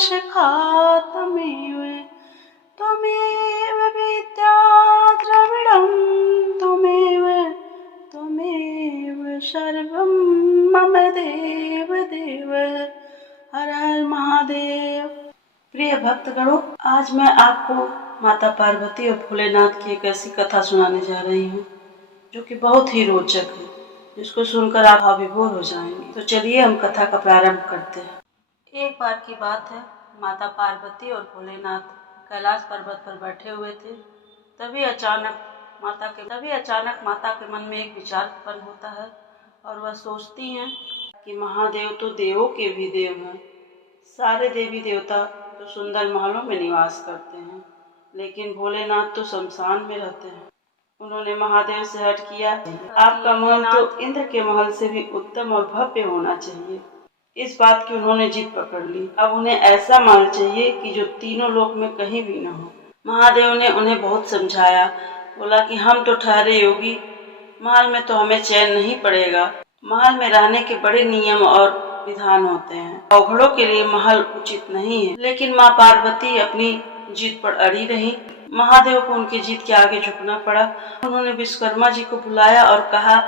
शिखा त्वमेव विद्या द्रविणं त्वमेव सर्वं मम देव देव। हर हर महादेव। प्रिय भक्तगणों, आज मैं आपको माता पार्वती और भोलेनाथ की एक ऐसी कथा सुनाने जा रही हूँ जो कि बहुत ही रोचक है, जिसको सुनकर आप अभिभूत हो जाएंगे। तो चलिए हम कथा का प्रारंभ करते हैं। एक बार की बात है, माता पार्वती और भोलेनाथ कैलाश पर्वत पर बैठे हुए थे। तभी अचानक माता के मन में एक विचार उत्पन्न होता है और वह सोचती हैं कि महादेव तो देवों के भी देव हैं। सारे देवी देवता तो सुंदर महलों में निवास करते हैं, लेकिन भोलेनाथ तो शमशान में रहते हैं। उन्होंने महादेव से हट किया, आपका महल तो इंद्र के महल से भी उत्तम और भव्य होना चाहिए। इस बात की उन्होंने जिद पकड़ ली। अब उन्हें ऐसा महल चाहिए कि जो तीनों लोक में कहीं भी न हो। महादेव ने उन्हें बहुत समझाया, बोला कि हम तो ठहरे योगी, महल में तो हमें चैन नहीं पड़ेगा। महल में रहने के बड़े नियम और विधान होते हैं। अवघड़ों के लिए महल उचित नहीं है। लेकिन माँ पार्वती अपनी जिद पर अड़ी रही। महादेव को उनकी जिद के आगे झुकना पड़ा। उन्होंने विश्वकर्मा जी को बुलाया और कहा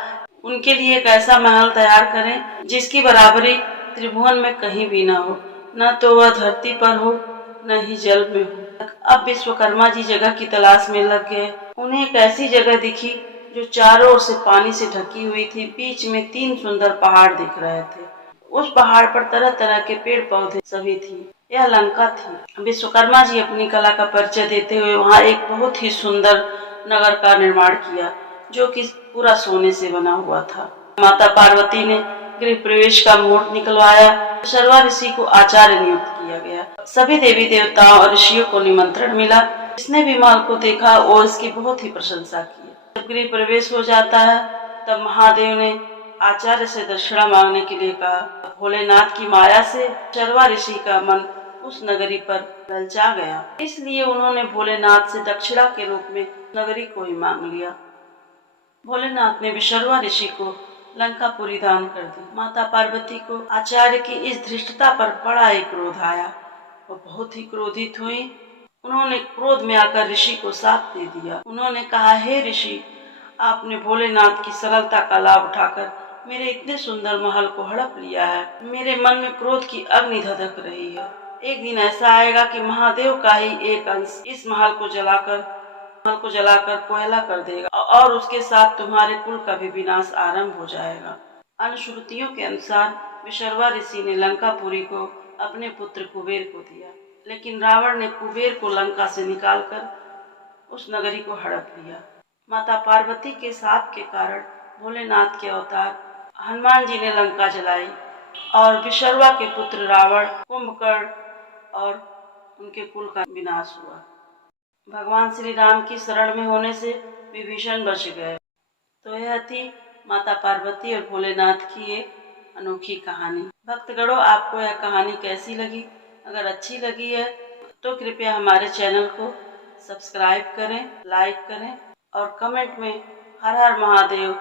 उनके लिए एक ऐसा महल तैयार करें जिसकी बराबरी त्रिभुवन में कहीं भी न हो, न तो वह धरती पर हो न ही जल में हो। अब विश्वकर्मा जी जगह की तलाश में लग गए। उन्हें एक ऐसी जगह दिखी जो चारों ओर से पानी से ढकी हुई थी। बीच में 3 सुंदर पहाड़ दिख रहे थे। उस पहाड़ पर तरह तरह के पेड़ पौधे सभी थी। यह लंका थी। विश्वकर्मा जी अपनी कला का परिचय देते हुए वहाँ एक बहुत ही सुंदर नगर का निर्माण किया, जो कि पूरा सोने से बना हुआ था। माता पार्वती ने गृह प्रवेश का मुहूर्त निकलवाया। शर्वा ऋषि को आचार्य नियुक्त किया गया। सभी देवी देवताओं और ऋषियों को निमंत्रण मिला। जिसने भी महल को देखा वो इसकी बहुत ही प्रशंसा की। जब गृह प्रवेश हो जाता है तब महादेव ने आचार्य से दक्षिणा मांगने के लिए कहा। भोलेनाथ की माया से शर्वा ऋषि का मन उस नगरी पर ललचा गया, इसलिए उन्होंने भोलेनाथ से दक्षिणा के रूप में नगरी को ही मांग लिया। भोलेनाथ ने विशर्वा ऋषि को लंकापुरी दान कर दी। माता पार्वती को आचार्य की इस धृष्टता पर बड़ा ही क्रोध आया। वो बहुत ही क्रोधित हुई। उन्होंने क्रोध में आकर ऋषि को शाप दे दिया। उन्होंने कहा, हे ऋषि, आपने भोलेनाथ की सरलता का लाभ उठाकर मेरे इतने सुंदर महल को हड़प लिया है। मेरे मन में क्रोध की अग्नि धधक रही है। एक दिन ऐसा आएगा कि महादेव का ही एक अंश इस महल को जलाकर कोयला कर देगा और उसके साथ तुम्हारे कुल का भी विनाश आरंभ हो जाएगा। अनुश्रुतियों के अनुसार विशर्वा ऋषि ने लंकापुरी को अपने पुत्र कुबेर को दिया, लेकिन रावण ने कुबेर को लंका से निकालकर उस नगरी को हड़प लिया। माता पार्वती के शाप के कारण भोलेनाथ के अवतार हनुमान जी ने लंका जलाई और विशर्वा के पुत्र रावण, कुंभकर्ण और उनके कुल का विनाश हुआ। भगवान श्री राम की शरण में होने से विभीषण बच गए। तो यह थी माता पार्वती और भोलेनाथ की एक अनोखी कहानी। भक्तगणों, आपको यह कहानी कैसी लगी? अगर अच्छी लगी है तो कृपया हमारे चैनल को सब्सक्राइब करें, लाइक करें और कमेंट में हर हर महादेव